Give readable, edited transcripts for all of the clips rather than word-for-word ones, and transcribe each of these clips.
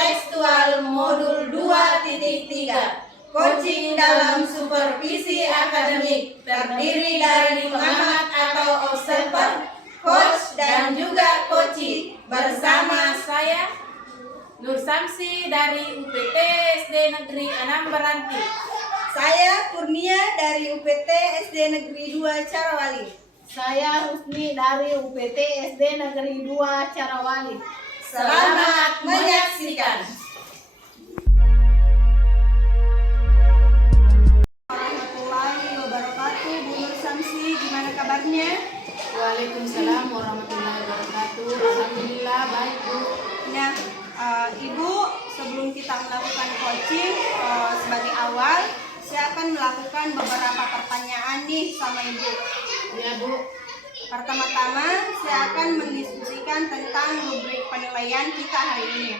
Kontekstual Modul 2.3 Coaching dalam Supervisi Akademik terdiri dari pengamat atau observer, coach, dan juga coachee. Bersama saya Nur Samsi dari UPT SD Negeri 6 Beranti. Saya Kurnia dari UPT SD Negeri 2 Carawali. Saya Rusni dari UPT SD Negeri 2 Carawali. Selamat menyaksikan. Warahmatullahi wabarakatuh. Bu Nur Samsi, gimana kabarnya? Waalaikumsalam warahmatullahi wabarakatuh. Alhamdulillah baik, Bu. Nah, Ibu, sebelum kita melakukan coaching, sebagai awal saya akan melakukan beberapa pertanyaan nih sama Ibu. Ya, Bu. Pertama-tama saya akan mendiskusikan tentang rubrik penilaian kita hari ini.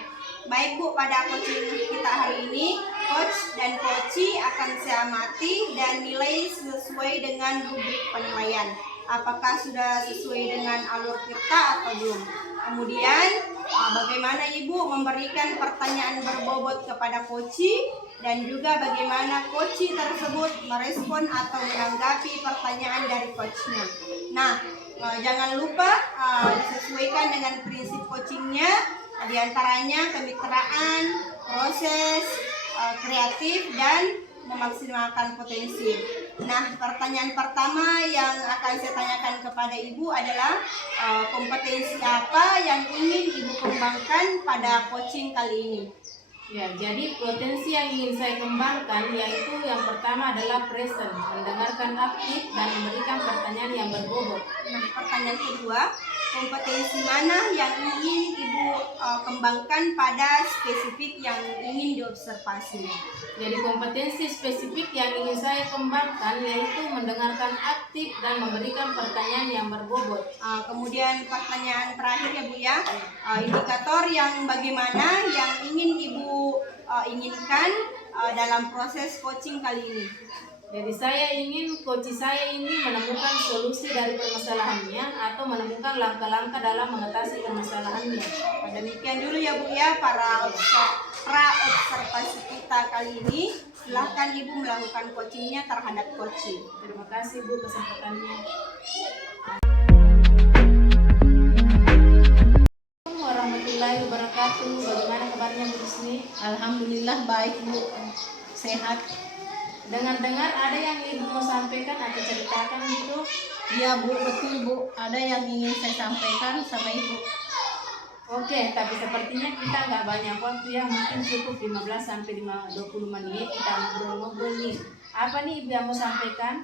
Baik Bu, pada coaching kita hari ini, coach dan coachee akan saya amati dan nilai sesuai dengan rubrik penilaian. Apakah sudah sesuai dengan alur tirta atau belum? Kemudian bagaimana Ibu memberikan pertanyaan berbobot kepada coachee dan juga bagaimana coachee tersebut merespon atau menanggapi pertanyaan dari coachnya. Nah, jangan lupa disesuaikan dengan prinsip coachingnya, diantaranya kemitraan, proses, kreatif, dan memaksimalkan potensi. Nah, pertanyaan pertama yang akan saya tanyakan kepada Ibu adalah kompetensi apa yang ingin Ibu kembangkan pada coaching kali ini? Ya, jadi potensi yang ingin saya kembangkan yaitu yang pertama adalah present, mendengarkan aktif dan memberikan pertanyaan yang berbobot. Nah, pertanyaan kedua, kompetensi mana yang ingin Ibu kembangkan pada spesifik yang ingin diobservasi? Jadi kompetensi spesifik yang ingin saya kembangkan yaitu mendengarkan aktif dan memberikan pertanyaan yang berbobot. Kemudian pertanyaan terakhir ya Bu ya, indikator yang bagaimana yang ingin Ibu inginkan dalam proses coaching kali ini? Jadi saya ingin coaching saya ini menemukan solusi dari permasalahannya atau menemukan langkah-langkah dalam mengatasi permasalahannya. Demikian dulu ya Bu ya para observasi kita kali ini. Silahkan Ibu melakukan coachingnya terhadap coaching. Terima kasih Bu kesempatannya. Warahmatullahi wabarakatuh. Bagaimana kabarnya Bu Rusni? Alhamdulillah baik Bu, sehat. Dengar-dengar ada yang Ibu mau sampaikan atau ceritakan gitu? Ya Bu, betul Bu, ada yang ingin saya sampaikan sama Ibu. Oke, tapi sepertinya kita nggak banyak waktu ya, mungkin cukup 15-20 menit kita ngobrol-ngobrol nih. Apa nih Ibu yang mau sampaikan?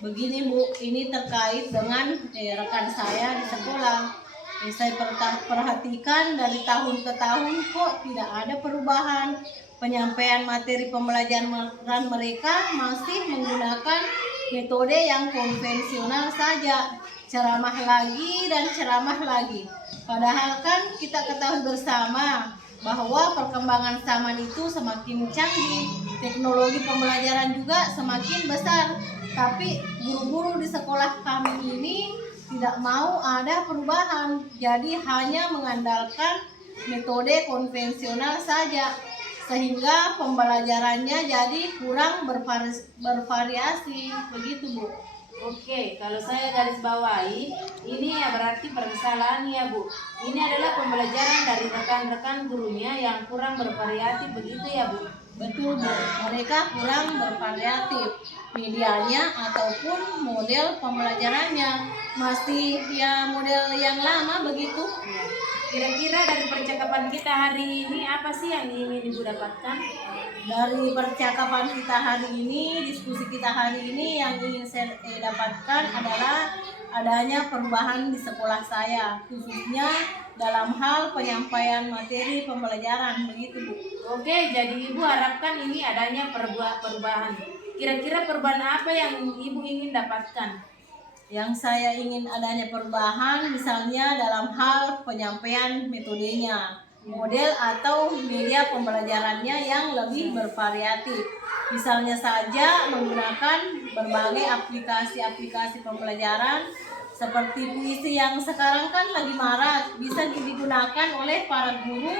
Begini Bu, ini terkait dengan rekan saya di sekolah. Saya perhatikan dari tahun ke tahun kok tidak ada perubahan. Penyampaian materi pembelajaran mereka masih menggunakan metode yang konvensional saja. Ceramah lagi dan ceramah lagi. Padahal kan kita ketahui bersama bahwa perkembangan zaman itu semakin canggih, teknologi pembelajaran juga semakin besar. Tapi guru-guru di sekolah kami ini tidak mau ada perubahan, jadi hanya mengandalkan metode konvensional saja, sehingga pembelajarannya jadi kurang bervariasi, begitu Bu. Oke, kalau saya garis bawahi, ini ya berarti permasalahan ya Bu. Ini adalah pembelajaran dari rekan-rekan gurunya yang kurang bervariatif, begitu ya Bu? Betul Bu, mereka kurang bervariatif medianya ataupun model pembelajarannya, masih ya model yang lama begitu. Ya. Kira-kira dari percakapan kita hari ini apa sih yang ingin Ibu dapatkan? Dari percakapan kita hari ini, diskusi kita hari ini, yang ingin saya dapatkan adalah adanya perubahan di sekolah saya, khususnya dalam hal penyampaian materi pembelajaran, begitu Bu. Oke, jadi Ibu harapkan ini adanya perubahan. Kira-kira perubahan apa yang Ibu ingin dapatkan? Yang saya ingin adanya perubahan misalnya dalam hal penyampaian metodenya, model atau media pembelajarannya yang lebih bervariatif. Misalnya saja menggunakan berbagai aplikasi-aplikasi pembelajaran seperti puisi yang sekarang kan lagi marak, bisa digunakan oleh para guru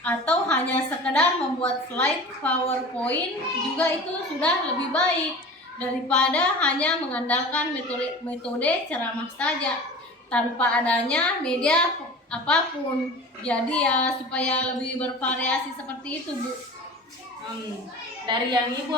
atau hanya sekedar membuat slide PowerPoint juga itu sudah lebih baik daripada hanya mengandalkan metode ceramah saja tanpa adanya media apapun. Jadi ya supaya lebih bervariasi seperti itu, Bu. Dari yang Ibu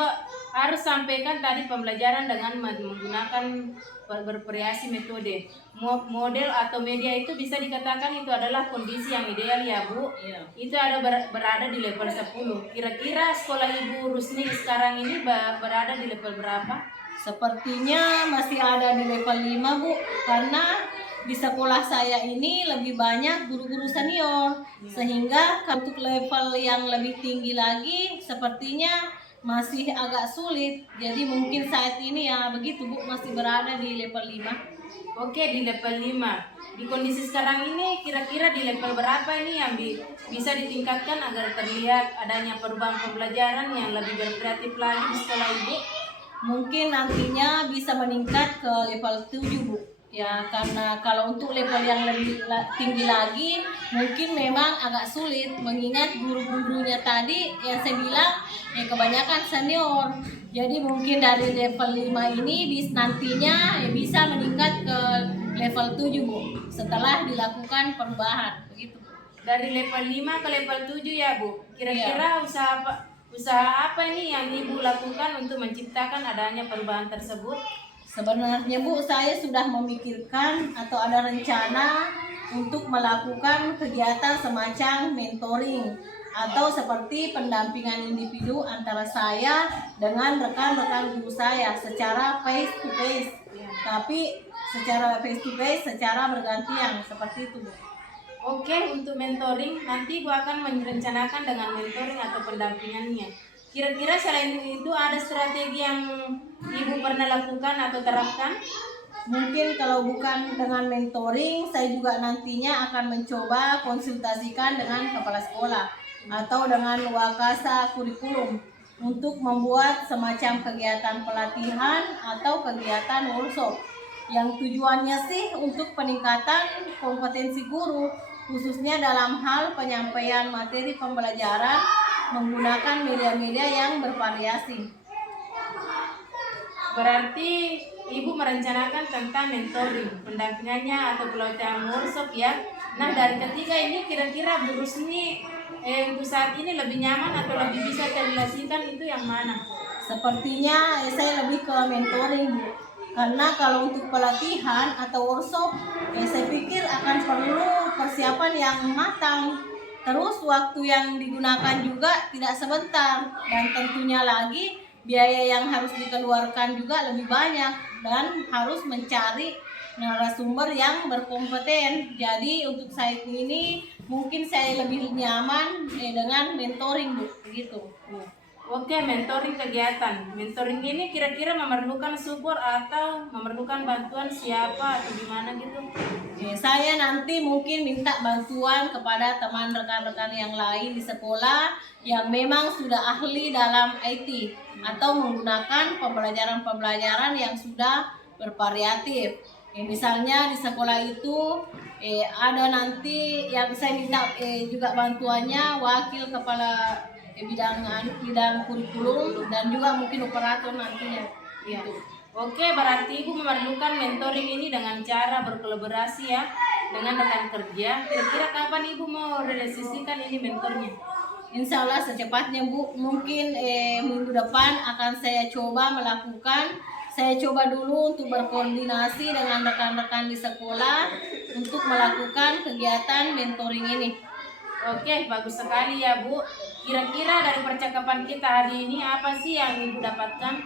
harus sampaikan tadi pembelajaran dengan menggunakan bervariasi metode. Model atau media itu bisa dikatakan itu adalah kondisi yang ideal ya Bu. Iya. Itu ada berada di level 10. Kira-kira sekolah Ibu Rusni sekarang ini berada di level berapa? Sepertinya masih ada di level 5, Bu, karena di sekolah saya ini lebih banyak guru-guru senior, sehingga untuk level yang lebih tinggi lagi sepertinya masih agak sulit. Jadi mungkin saat ini ya begitu, Bu, masih berada di level 5. Oke, di level 5. Di kondisi sekarang ini kira-kira di level berapa ini yang bisa ditingkatkan agar terlihat adanya perubahan pembelajaran yang lebih berkreatif lagi di sekolah Ibu? Mungkin nantinya bisa meningkat ke level 7, Bu. Ya, karena kalau untuk level yang lebih tinggi lagi mungkin memang agak sulit mengingat guru-gurunya tadi yang saya bilang ya kebanyakan senior. Jadi mungkin dari level 5 ini nantinya ya bisa meningkat ke level 7, Bu, setelah dilakukan perubahan begitu. Dari level 5 ke level 7 ya Bu. Kira-kira usaha apa ini yang Ibu lakukan untuk menciptakan adanya perubahan tersebut? Sebenarnya, Bu, saya sudah memikirkan atau ada rencana untuk melakukan kegiatan semacam mentoring atau seperti pendampingan individu antara saya dengan rekan-rekan guru saya secara face to face. Tapi secara face to face secara bergantian seperti itu, Bu. Oke, untuk mentoring nanti Ibu akan merencanakan dengan mentoring atau pendampingannya. Kira-kira selain itu ada strategi yang Ibu pernah lakukan atau terapkan? Mungkin kalau bukan dengan mentoring, saya juga nantinya akan mencoba konsultasikan dengan kepala sekolah atau dengan wakasa kurikulum untuk membuat semacam kegiatan pelatihan atau kegiatan workshop yang tujuannya sih untuk peningkatan kompetensi guru, khususnya dalam hal penyampaian materi pembelajaran menggunakan media-media yang bervariasi. Berarti Ibu merencanakan tentang mentoring, pendampingannya atau pelatihan workshop ya. Nah, dari ketiga ini kira-kira Bu Rusni untuk saat ini lebih nyaman atau lebih bisa terrelasikan itu yang mana? Sepertinya saya lebih ke mentoring, Bu. Karena kalau untuk pelatihan atau workshop, saya pikir akan perlu persiapan yang matang. Terus waktu yang digunakan juga tidak sebentar, dan tentunya lagi biaya yang harus dikeluarkan juga lebih banyak dan harus mencari narasumber yang berkompeten. Jadi untuk saat ini mungkin saya lebih nyaman dengan mentoring, Bu, begitu. Oke, mentoring kegiatan. Mentoring ini kira-kira memerlukan support atau memerlukan bantuan siapa atau gimana gitu? Saya nanti mungkin minta bantuan kepada teman rekan-rekan yang lain di sekolah yang memang sudah ahli dalam IT atau menggunakan pembelajaran-pembelajaran yang sudah bervariatif. Misalnya di sekolah itu ada nanti yang saya minta juga bantuannya wakil kepala bidang kurikulum dan juga mungkin operator nantinya. Ya. Oke, berarti Ibu memerlukan mentoring ini dengan cara berkolaborasi ya dengan rekan kerja. Kira-kira kapan Ibu mau realisasikan ini mentornya? Insya Allah secepatnya, Bu. Mungkin minggu depan akan saya coba melakukan. Saya coba dulu untuk berkoordinasi dengan rekan-rekan di sekolah untuk melakukan kegiatan mentoring ini. Oke, bagus sekali ya Bu. Kira-kira dari percakapan kita hari ini apa sih yang Ibu dapatkan?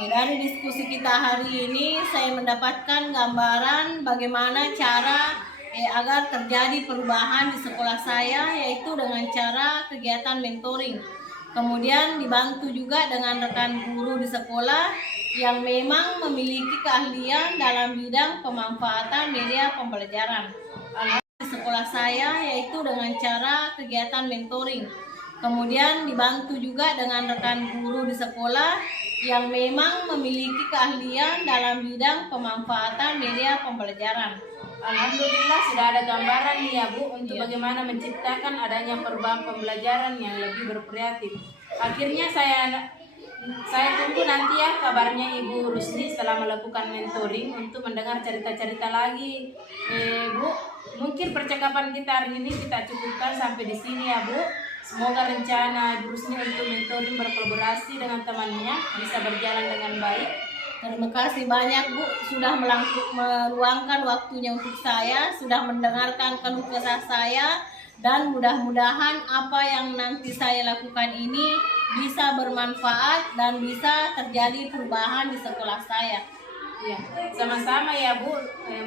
Dari diskusi kita hari ini saya mendapatkan gambaran bagaimana cara agar terjadi perubahan di sekolah saya, yaitu dengan cara kegiatan mentoring. Kemudian dibantu juga dengan rekan guru di sekolah yang memang memiliki keahlian dalam bidang pemanfaatan media pembelajaran. Di sekolah saya yaitu dengan cara kegiatan mentoring. Kemudian dibantu juga dengan rekan guru di sekolah yang memang memiliki keahlian dalam bidang pemanfaatan media pembelajaran. Alhamdulillah sudah ada gambaran nih ya Bu untuk Iya. bagaimana menciptakan adanya perubahan pembelajaran yang lebih berkreatif. Akhirnya saya tunggu nanti ya kabarnya Ibu Rusni setelah melakukan mentoring untuk mendengar cerita-cerita lagi. Bu, mungkin percakapan kita hari ini kita cukupkan sampai di sini ya Bu. Semoga rencana Ibu Rusni untuk mentoring berkolaborasi dengan temannya bisa berjalan dengan baik. Terima kasih banyak Bu sudah meluangkan waktunya untuk saya, sudah mendengarkan keluh kesah saya, dan mudah-mudahan apa yang nanti saya lakukan ini bisa bermanfaat dan bisa terjadi perubahan di sekolah saya. Iya, sama-sama ya Bu.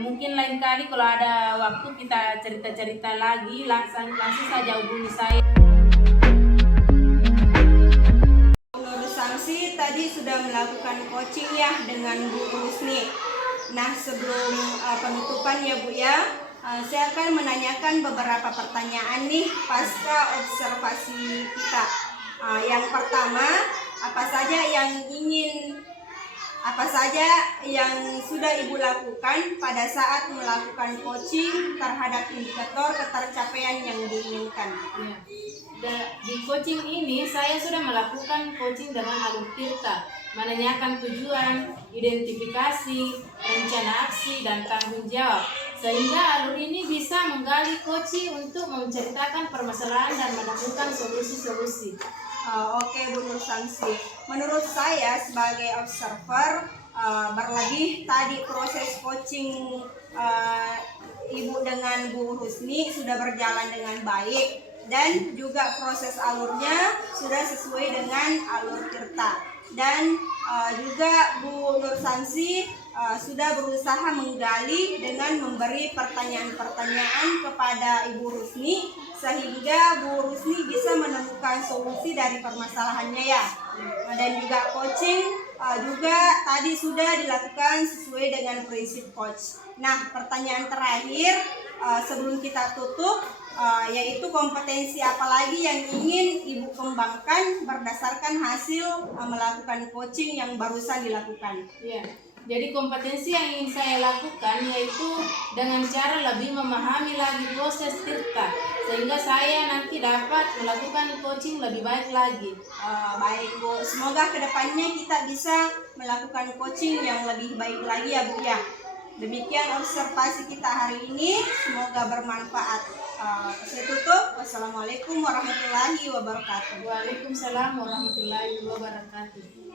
Mungkin lain kali kalau ada waktu kita cerita-cerita lagi, langsung saja hubungi saya. Menurut sanksi tadi sudah melakukan coaching ya dengan Bu Rusni. Nah, sebelum penutupan ya Bu ya, saya akan menanyakan beberapa pertanyaan nih pasca observasi kita. Yang pertama, apa saja yang sudah Ibu lakukan pada saat melakukan coaching terhadap indikator ketercapaian yang diinginkan? Ya. Di coaching ini saya sudah melakukan coaching dengan alur tirta, menanyakan tujuan, identifikasi, rencana aksi, dan tanggung jawab. Sehingga alur ini bisa menggali coaching untuk menceritakan permasalahan dan menemukan solusi-solusi. Oke Bu Nur Sansi, menurut saya sebagai observer berlebih tadi proses coaching Ibu dengan Bu Rusni sudah berjalan dengan baik dan juga proses alurnya sudah sesuai dengan alur tirta, dan juga Bu Nur Sansi sudah berusaha menggali dengan memberi pertanyaan-pertanyaan kepada Ibu Rusni sehingga Bu Rusni bisa menemukan solusi dari permasalahannya ya. Dan juga coaching juga tadi sudah dilakukan sesuai dengan prinsip coach. Nah, pertanyaan terakhir sebelum kita tutup yaitu kompetensi apa lagi yang ingin Ibu kembangkan berdasarkan hasil melakukan coaching yang barusan dilakukan? Ya. Jadi kompetensi yang ingin saya lakukan yaitu dengan cara lebih memahami lagi proses tirta sehingga saya nanti dapat melakukan coaching lebih baik lagi. Baik Bu, semoga kedepannya kita bisa melakukan coaching yang lebih baik lagi ya Bu ya. Demikian observasi kita hari ini, semoga bermanfaat. Saya tutup. Wassalamualaikum warahmatullahi wabarakatuh. Waalaikumsalam warahmatullahi wabarakatuh.